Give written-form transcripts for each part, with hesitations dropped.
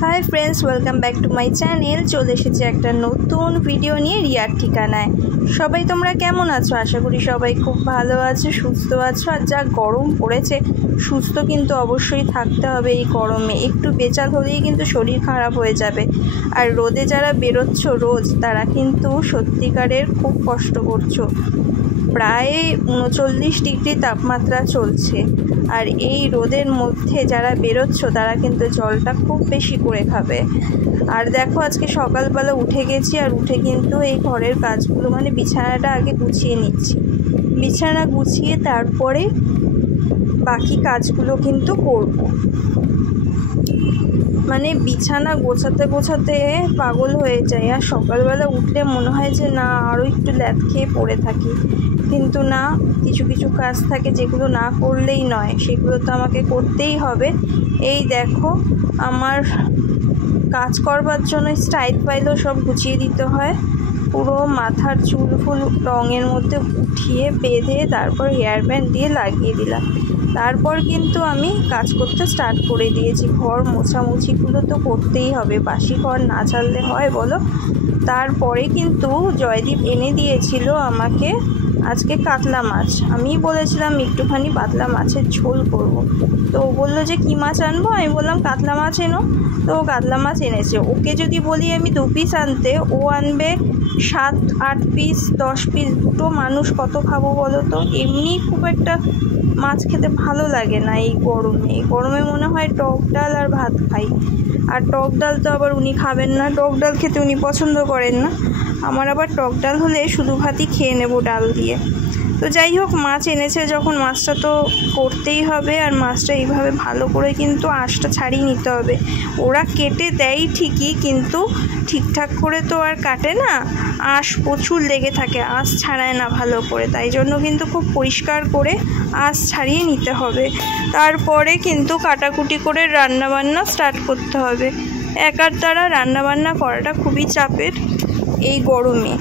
High friends welcome back to my channel चले एसेছি একটা নতুন ভিডিও নিয়ে রিয়ার ঠিকানায়। সবাই তোমরা কেমন আছো? আশা করি সবাই খুব ভালো আছো, সুস্থ আছো। আর যা গরম পড়েছে, সুস্থ কিন্তু অবশ্যই থাকতে হবে। এই গরমে একটু বেচাল হলেই কিন্তু শরীর খারাপ হয়ে যাবে। আর রোদে যারা বেরোচ্ছ রোজ, তারা কিন্তু সত্যিকারের খুব কষ্ট করছো। প্রায় 39 ডিগ্রি তাপমাত্রা চলছে। আর এই রোদের মধ্যে যারা বেরোচ্ছ তারা কিন্তু জলটা খুব বেশি করে খাবে। আর দেখো, আজকে সকালবেলা উঠে গেছি, আর উঠে কিন্তু এই ঘরের কাজগুলো মানে বিছানাটা আগে গুছিয়ে নিচ্ছি। বিছানা গুছিয়ে তারপরে বাকি কাজগুলো কিন্তু করব। মানে বিছানা গোছাতে গোছাতে পাগল হয়ে যায়। আর সকালবেলা উঠলে মনে হয় যে না, আরও একটু ল্যাদ খেয়ে পড়ে থাকি, কিন্তু না, কিছু কিছু কাজ থাকে যেগুলো না করলেই নয়, সেগুলো তো আমাকে করতেই হবে। এই দেখো, আমার কাজ করবার জন্য স্টাইল ফাইলও সব গুছিয়ে দিতে হয়। পুরো মাথার চুল ফুল রঙের মধ্যে উঠিয়ে বেঁধে তারপর হেয়ার ব্যান্ড দিয়ে লাগিয়ে দিলাম। তারপর কিন্তু আমি কাজ করতে স্টার্ট করে দিয়েছি। ঘর মোছামুছিগুলো তো করতেই হবে, বাসি ঘর না ছাড়লে হয় বলো? তারপরে কিন্তু জয়দীপ এনে দিয়েছিল আমাকে আজকে কাতলা মাছ। আমি বলেছিলাম একটুখানি পাতলা মাছের ঝোল করব। তো ও বললো যে কী মাছ আনবো? আমি বললাম কাতলা মাছ এনো। তো ও কাতলা মাছ এনেছে। ওকে যদি বলি আমি 2 পিস আনতে, ও আনবে 7-8 পিস 10 পিস। দুটো মানুষ কত খাবো বলো তো? এমনি খুব একটা মাছ খেতে ভালো লাগে না এই গরমে। এই গরমে মনে হয় টক ডাল আর ভাত খাই। আর টক ডাল তো আবার উনি খাবেন না, টক ডাল খেতে উনি পছন্দ করেন না। আমার আবার টক ডাল হলে শুধু ভাতই খেয়ে নেব ডাল দিয়ে। তো যাই হোক, মাছ এনেছে যখন, মাছটা তো করতেই হবে। আর মাছটা এইভাবে ভালো করে কিন্তু আঁশটা ছাড়িয়ে নিতে হবে। ওরা কেটে দেয় ঠিকই, কিন্তু ঠিকঠাক করে তো আর কাটে না, আঁশ প্রচুর লেগে থাকে, আঁশ ছাড়ায় না ভালো করে। তাই জন্য কিন্তু খুব পরিষ্কার করে আঁশ ছাড়িয়ে নিতে হবে। তারপরে কিন্তু কাটাকুটি করে রান্নাবান্না স্টার্ট করতে হবে। একার দ্বারা রান্নাবান্না করাটা খুবই চাপের এই গরমে।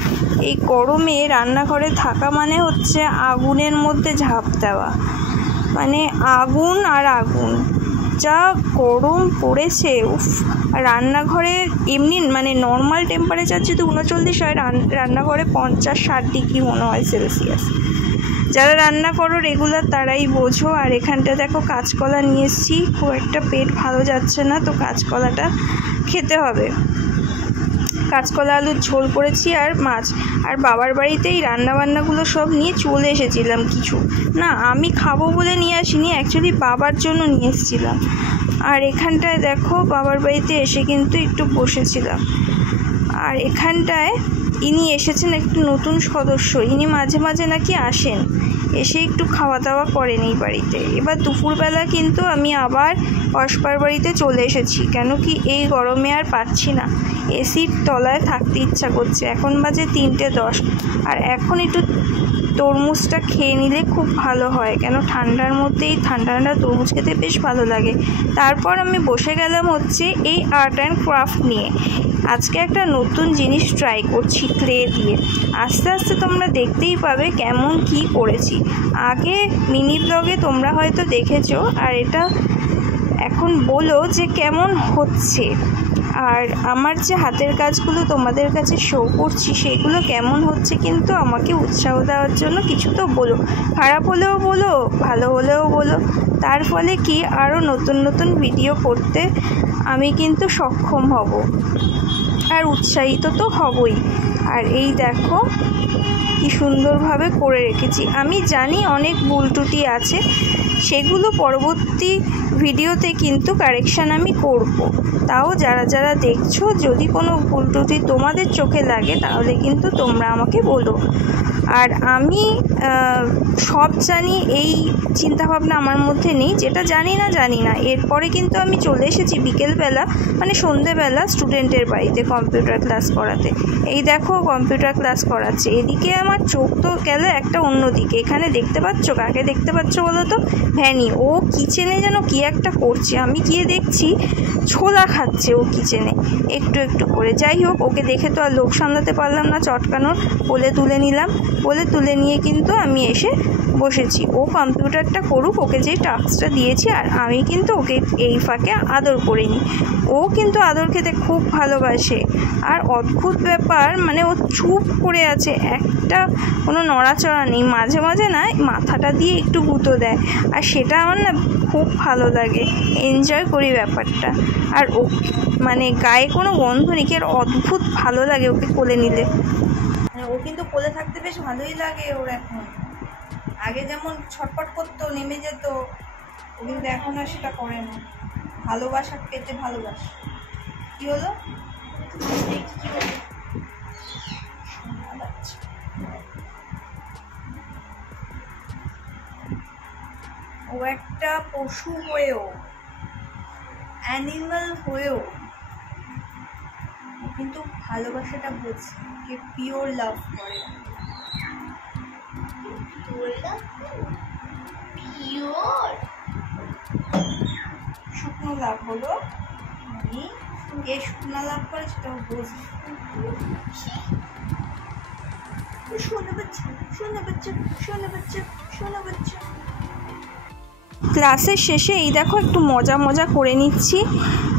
এই গরমে রান্নাঘরে থাকা মানে হচ্ছে আগুনের মধ্যে ঝাঁপ দেওয়া। মানে আগুন আর আগুন, যা গরম পড়েছে। উফ! রান্নাঘরে এমনি মানে নর্মাল টেম্পারেচার যদি 39 হয়, রান্নাঘরে 50-60 ডিগ্রি মনে হয় সেলসিয়াস। যারা রান্না করো রেগুলার তারাই বোঝো। আর এখানটা দেখো কাঁচকলা নিয়ে এসেছি, খুব একটা পেট ভালো যাচ্ছে না, তো কাঁচকলাটা খেতে হবে। কাঁচকলা আলুর ঝোল করেছি আর মাছ। আর বাবার বাড়িতেই রান্নাবান্নাগুলো সব নিয়ে চলে এসেছিলাম। কিছু না, আমি খাবো বলে নিয়ে আসিনি, অ্যাকচুয়ালি বাবার জন্য নিয়ে এসেছিলাম। আর এখানটায় দেখো, বাবার বাড়িতে এসে কিন্তু একটু বসেছিলাম। আর এখানটায় ইনি এসেছেন একটু নতুন সদস্য। ইনি মাঝে মাঝে নাকি আসেন, এসে একটু খাওয়া দাওয়া করেন এই বাড়িতে। এবার দুপুরবেলা কিন্তু আমি আবার অস্পার বাড়িতে চলে এসেছি, কেন কি এই গরমে আর পারছি না, এসির তলায় থাকতে ইচ্ছা করছে। এখন বাজে 3:10। আর এখন একটু তরমুজটা খেয়ে নিলে খুব ভালো হয়, কেন ঠান্ডার মধ্যে এই ঠান্ডা ঠান্ডা তরমুজ খেতে বেশ ভালো লাগে। তারপর আমি বসে গেলাম হচ্ছে এই আর্ট অ্যান্ড ক্রাফট নিয়ে। আজকে একটা নতুন জিনিস ট্রাই করছি ক্লে দিয়ে। আস্তে আস্তে তোমরা দেখতেই পাবে কেমন কি করেছি। আগে মিনি ব্লগে তোমরা হয়তো দেখেছো, আর এটা এখন বলো যে কেমন হচ্ছে। আর আমার যে হাতের কাজগুলো তোমাদের কাছে শো করছি, সেগুলো কেমন হচ্ছে কিন্তু আমাকে উৎসাহ দেওয়ার জন্য কিছু তো বলো। খারাপ হলেও বলো, ভালো হলেও বলো। তার ফলে কি আরও নতুন নতুন ভিডিও করতে আমি কিন্তু সক্ষম হব, আর উৎসাহিত তো হবই। আর এই দেখো কি সুন্দরভাবে করে রেখেছি। আমি জানি অনেক ভুল ত্রুটি আছে, সেগুলো পরবর্তী ভিডিওতে কিন্তু কারেকশান আমি করব। তাও যারা যারা দেখছো, যদি কোনো ভুল ত্রুটি তোমাদের চোখে লাগে তাহলে কিন্তু তোমরা আমাকে বলো। আর আমি সব জানি এই চিন্তাভাবনা আমার মধ্যে নেই, যেটা জানি না। এরপরে কিন্তু আমি চলে এসেছি বিকেলবেলা মানে সন্ধেবেলা স্টুডেন্টের বাড়িতে কম্পিউটার ক্লাস করাতে। এই দেখো কম্পিউটার ক্লাস করাচ্ছে, এদিকে আমার চোখ তো গেল একটা অন্যদিকে। এখানে দেখতে পাচ্ছ, কাকে দেখতে পাচ্ছ বলো তো? ভ্যানি। ও কিচেনে যেন কি একটা করছে, আমি গিয়ে দেখছি ছোলা খাচ্ছে ও কিচেনে একটু একটু করে। যাই হোক, ওকে দেখে তো আর লোক সামলাতে পারলাম না, চটকানোর কোলে তুলে নিলাম। কোলে তুলে নিয়ে কিন্তু আমি এসে বসেছি। ও কম্পিউটারটা করুক, ওকে যে টাস্কটা দিয়েছি, আর আমি কিন্তু ওকে এই ফাঁকে আদর করে নিই। ও কিন্তু আদর খেতে খুব ভালোবাসে। আর অদ্ভুত ব্যাপার, মানে ও চুপ করে আছে, একটা কোনো নড়াচড়া নেই। মাঝে মাঝে না মাথাটা দিয়ে একটু গুঁতো দেয়, আর সেটা আমার না খুব ভালো লাগে, এনজয় করি ব্যাপারটা। আর ও মানে গায়ে কোনো গন্ধ নেই, আর অদ্ভুত ভালো লাগে ওকে কোলে নিলে। মানে ও কিন্তু কোলে থাকতে বেশ ভালোই লাগে ওর এখন। আগে যেমন ছটপট করতো, নেমে যেত, ও কিন্তু এখন আর সেটা করে না। ভালোবাসা পেতে ভালোবাসে। কি হলো? ও একটা পশু হয়েও, অ্যানিমাল হয়েও কিন্তু ভালোবাসাটা বোঝে, কে পিওর লাভ করে। শুকনো লাভ হলো কে শুকনো লাভ করে সেটা বোঝে। শোনো বাচ্চা, শোনো বাচ্চা, শোনো বাচ্চা, শোনো বাচ্চা। ক্লাসের শেষে এই দেখো একটু মজা করে নিচ্ছি,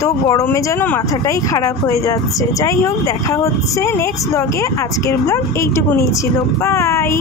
তো গরমে যেন মাথাটাই খারাপ হয়ে যাচ্ছে। যাই হোক, দেখা হচ্ছে নেক্সট ব্লগে। আজকের ব্লগ এইটুকুনি ছিল। বাই।